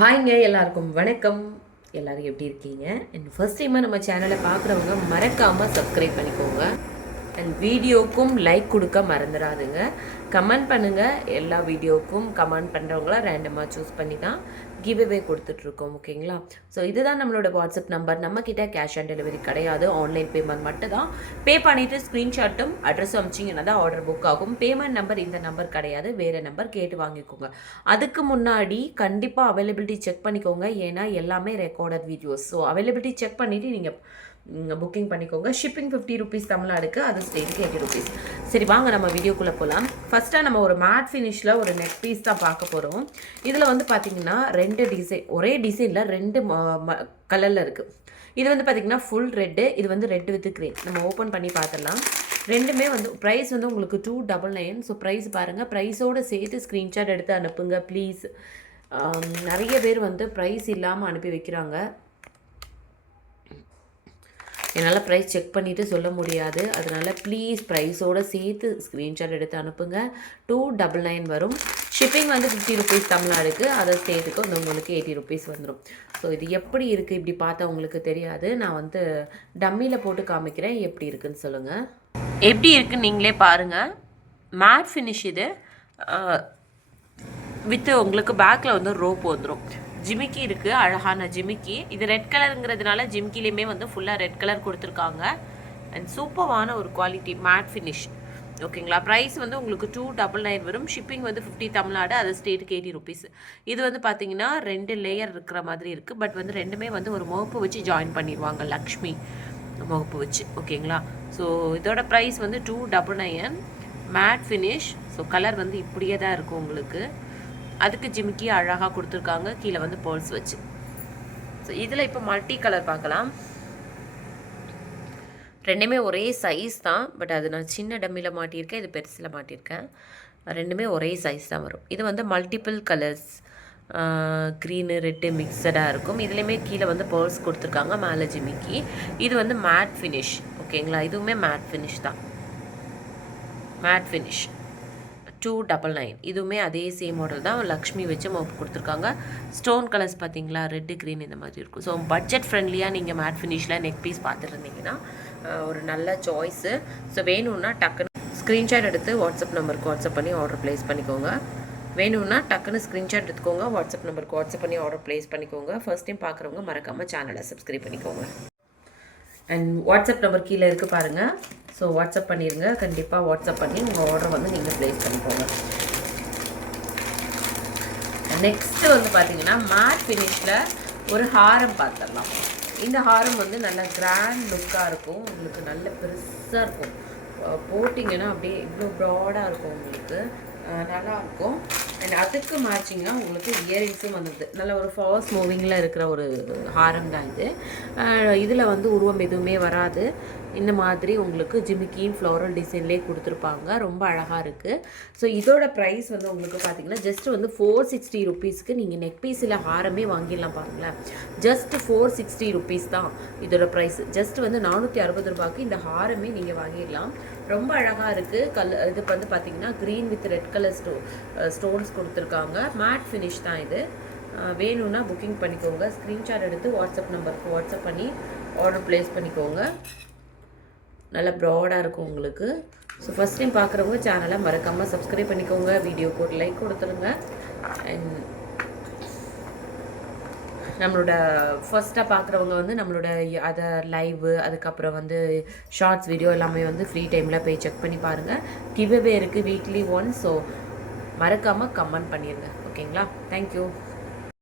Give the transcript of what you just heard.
ஹாய்ங்க, எல்லாருக்கும் வணக்கம். எல்லோரும் எப்படி இருக்கீங்க? அண்ட் ஃபர்ஸ்ட் டைமாக நம்ம சேனலை பார்க்குறவங்க மறக்காமல் சப்ஸ்கிரைப் பண்ணிக்கோங்க. அண்ட் வீடியோக்கும் லைக் கொடுக்க மறந்துடாதுங்க. கமெண்ட் பண்ணுங்கள். எல்லா வீடியோக்கும் கமெண்ட் பண்ணுறவங்கள ரேண்டமாக சூஸ் பண்ணி தான் கிவ்அவே கொடுத்துட்ருக்கோம். ஓகேங்களா? ஸோ இதுதான் நம்மளோட வாட்ஸ்அப் நம்பர். நம்மக்கிட்ட கேஷ் ஆன் டெலிவரி கிடையாது. ஆன்லைன் பேமெண்ட் மட்டும் தான். பே பண்ணிவிட்டு ஸ்க்ரீன்ஷாட்டும் அட்ரஸும் அமிச்சிங்கன்னா தான் ஆர்டர் புக் ஆகும். பேமெண்ட் நம்பர் இந்த நம்பர் கிடையாது, வேறு நம்பர் கேட்டு வாங்கிக்கோங்க. அதுக்கு முன்னாடி கண்டிப்பாக அவைலபிலிட்டி செக் பண்ணிக்கோங்க. ஏன்னா எல்லாமே recorded videos. So availability check பண்ணிவிட்டு நீங்கள் புக்கிங் பண்ணிக்கோங்க. ஷிப்பிங் 50 ருபீஸ் தமிழ்நாடுக்கு, அது ஸ்டேட்டுக்கு 80 ருபீஸ். சரி, வாங்க நம்ம வீடியோக்குள்ளே போகலாம். ஃபஸ்ட்டாக நம்ம ஒரு மேட் ஃபினிஷில் ஒரு நெக் பீஸ் தான் பார்க்க போகிறோம். இதில் வந்து பார்த்திங்கன்னா 2 டிசைன், ஒரே டிசைனில் 2 கலரில் இருக்குது. இது வந்து பார்த்திங்கன்னா ஃபுல் ரெட்டு, இது வந்து ரெட் வித் க்ரீன். நம்ம ஓப்பன் பண்ணி பார்த்துடலாம். ரெண்டுமே வந்து ப்ரைஸ் வந்து உங்களுக்கு 299. ஸோ ப்ரைஸ் பாருங்கள். ப்ரைஸோடு சேர்த்து ஸ்க்ரீன்ஷாட் எடுத்து அனுப்புங்க ப்ளீஸ். நிறைய பேர் வந்து ப்ரைஸ் இல்லாமல் அனுப்பி வைக்கிறாங்க. என்னால் ப்ரைஸ் செக் பண்ணிவிட்டு சொல்ல முடியாது. அதனால் ப்ளீஸ் ப்ரைஸோடு சேர்த்து ஸ்க்ரீன்ஷாட் எடுத்து அனுப்புங்க. 299 வரும். ஷிப்பிங் வந்து 50 ருபீஸ் தமிழ்நாடுக்கு, அதை ஸ்டேட்டுக்கு வந்து உங்களுக்கு 80 ருபீஸ் வந்துடும். ஸோ இது எப்படி இருக்குது இப்படி பார்த்தா உங்களுக்கு தெரியாது. நான் வந்து டம்மியில் போட்டு காமிக்கிறேன், எப்படி இருக்குதுன்னு சொல்லுங்கள். எப்படி இருக்குன்னு நீங்களே பாருங்கள். மேட் ஃபினிஷ் இது வித்து உங்களுக்கு பேக்கில் வந்து ரோப் வந்துடும். ஜிமிக்கி இருக்குது, அழகான ஜிமிக்கி. இது ரெட் கலருங்கிறதுனால ஜிமிக்கிலையுமே வந்து ஃபுல்லாக ரெட் கலர் கொடுத்துருக்காங்க. அண்ட் சூப்பரான ஒரு குவாலிட்டி மேட் ஃபினிஷ். ஓகேங்களா? ப்ரைஸ் வந்து உங்களுக்கு 299 வரும். ஷிப்பிங் வந்து 50 தமிழ்நாடு, அது ஸ்டேட்டுக்கு 80 ருபீஸ். இது வந்து பார்த்தீங்கன்னா 2 லேயர் இருக்கிற மாதிரி இருக்குது. பட் வந்து ரெண்டுமே வந்து ஒரு முகப்பு வச்சு ஜாயின் பண்ணிடுவாங்க, லக்ஷ்மி முகப்பு வச்சு. ஓகேங்களா? ஸோ இதோட ப்ரைஸ் வந்து 299 மேட் ஃபினிஷ். ஸோ கலர் வந்து இப்படியே தான் இருக்கும் உங்களுக்கு. அதுக்கு ஜிமிக்கி அழகாக கொடுத்துருக்காங்க, கீழே வந்து பேர்ல்ஸ் வச்சு. ஸோ இதில் இப்போ மல்டி கலர் பார்க்கலாம். ரெண்டுமே ஒரே சைஸ் தான். பட் அது நான் சின்ன டம்மியில் மாட்டியிருக்கேன், இது பெருசில் மாட்டியிருக்கேன். ரெண்டுமே ஒரே சைஸ் தான் வரும். இது வந்து மல்டிபிள் கலர்ஸ், க்ரீனு ரெட்டு மிக்சடாக இருக்கும். இதுலேயுமே கீழே வந்து பேர்ல்ஸ் கொடுத்துருக்காங்க, மேலே ஜிமிக்கி. இது வந்து மேட் ஃபினிஷ். ஓகேங்களா? இதுவுமே மேட் ஃபினிஷ் தான். Matte finish 299. இதுவுமே அதே சேம் மாடல் தான். லக்ஷ்மி வச்சு மோப்பு கொடுத்துருக்காங்க. ஸ்டோன் கலர்ஸ் பார்த்தீங்களா, ரெட்டு க்ரீன் இந்த மாதிரி இருக்கும். ஸோ பட்ஜெட் ஃப்ரெண்ட்லியாக நீங்கள் மேட் ஃபினிஷில் நெக் பீஸ் பார்த்துருந்தீங்கன்னா ஒரு நல்ல சாய்ஸு. ஸோ வேணும்னா டக்குன்னு ஸ்க்ரீன்ஷாட் எடுத்து வாட்ஸ்அப் நம்பருக்கு வாட்ஸ்அப் பண்ணி ஆர்டர் ப்ளேஸ் பண்ணிக்கோங்க. வேணும்னா டக்குன்னு ஸ்க்ரீன்ஷாட் எடுத்துக்கோங்க, வாட்ஸ்அப் நம்பருக்கு வாட்ஸ்அப் பண்ணி ஆர்டர் ப்ளேஸ் பண்ணிக்கோங்க. ஃபர்ஸ்ட் டைம் பார்க்குறவங்க மறக்காமல் சேனலை சப்ஸ்கிரைப் பண்ணிக்கோங்க. அண்ட் வாட்ஸ்அப் நம்பர் கீழே இருக்குது பாருங்கள். ஸோ வாட்ஸ்அப் பண்ணிடுங்க. கண்டிப்பாக வாட்ஸ்அப் பண்ணி உங்கள் ஆர்டரை வந்து நீங்கள் ப்ளேஸ் பண்ணிக்கோங்க. நெக்ஸ்ட்டு வந்து பார்த்தீங்கன்னா மேட் ஃபினிஷில் ஒரு ஹாரம் பார்த்துடலாம். இந்த ஹாரம் வந்து நல்ல கிராண்ட் லுக்காக இருக்கும். உங்களுக்கு நல்ல பெருசாக இருக்கும். போட்டிங்கன்னா அப்படியே இவ்வளோ ப்ராடாக இருக்கும், உங்களுக்கு நல்லாயிருக்கும். அண்ட் அதுக்கு மேட்சிங்காக உங்களுக்கு இயரிங்ஸும் வந்துடுது. நல்ல ஒரு ஃபாஸ்ட் மூவிங்கில் இருக்கிற ஒரு ஹாரம் தான் இது. இதில் வந்து உருவம் எதுவுமே வராது. இந்த மாதிரி உங்களுக்கு ஜிமிக்கியும் ஃப்ளோரல் டிசைன்லேயே கொடுத்துருப்பாங்க. ரொம்ப அழகாக இருக்குது. ஸோ இதோட ப்ரைஸ் வந்து உங்களுக்கு பார்த்தீங்கன்னா ஜஸ்ட் வந்து 460 ருபீஸ்க்கு நீங்கள் நெக் பீஸில் ஹாரமே வாங்கிடலாம். பாருங்களேன், ஜஸ்ட் 460 ருபீஸ் தான் இதோட ப்ரைஸ். ஜஸ்ட் வந்து 460 ரூபாய்க்கு இந்த ஹாரமே நீங்கள் வாங்கிடலாம். ரொம்ப அழகாக இருக்குது. இதுக்கு வந்து பார்த்தீங்கன்னா green with red colour stones கொடுத்துருக்காங்க. மேட் ஃபினிஷ் தான் இது. வேணும்னா புக்கிங் பண்ணிக்கோங்க. ஸ்க்ரீன்ஷாட் எடுத்து வாட்ஸ்அப் நம்பருக்கு வாட்ஸ்அப் பண்ணி ஆர்டர் ப்ளேஸ் பண்ணிக்கோங்க. நல்லா ப்ராடாக இருக்கும் உங்களுக்கு. ஸோ ஃபஸ்ட் டைம் பார்க்குறவங்க சேனலை மறக்காமல் சப்ஸ்கிரைப் பண்ணிக்கோங்க. வீடியோக்கு ஒரு லைக் கொடுத்துருங்க. அண்ட் நம்மளோட ஃபஸ்ட்டாக பார்க்குறவங்க வந்து நம்மளோட அதை லைவு, அதுக்கப்புறம் வந்து ஷார்ட்ஸ் வீடியோ எல்லாமே வந்து ஃப்ரீ டைமில் போய் செக் பண்ணி பாருங்கள். கிவ்அவே இருக்குது வீக்லி ஒன்ஸ். ஸோ மறக்காமல் கமெண்ட் பண்ணிடுங்க. ஓகேங்களா? தேங்க்யூ.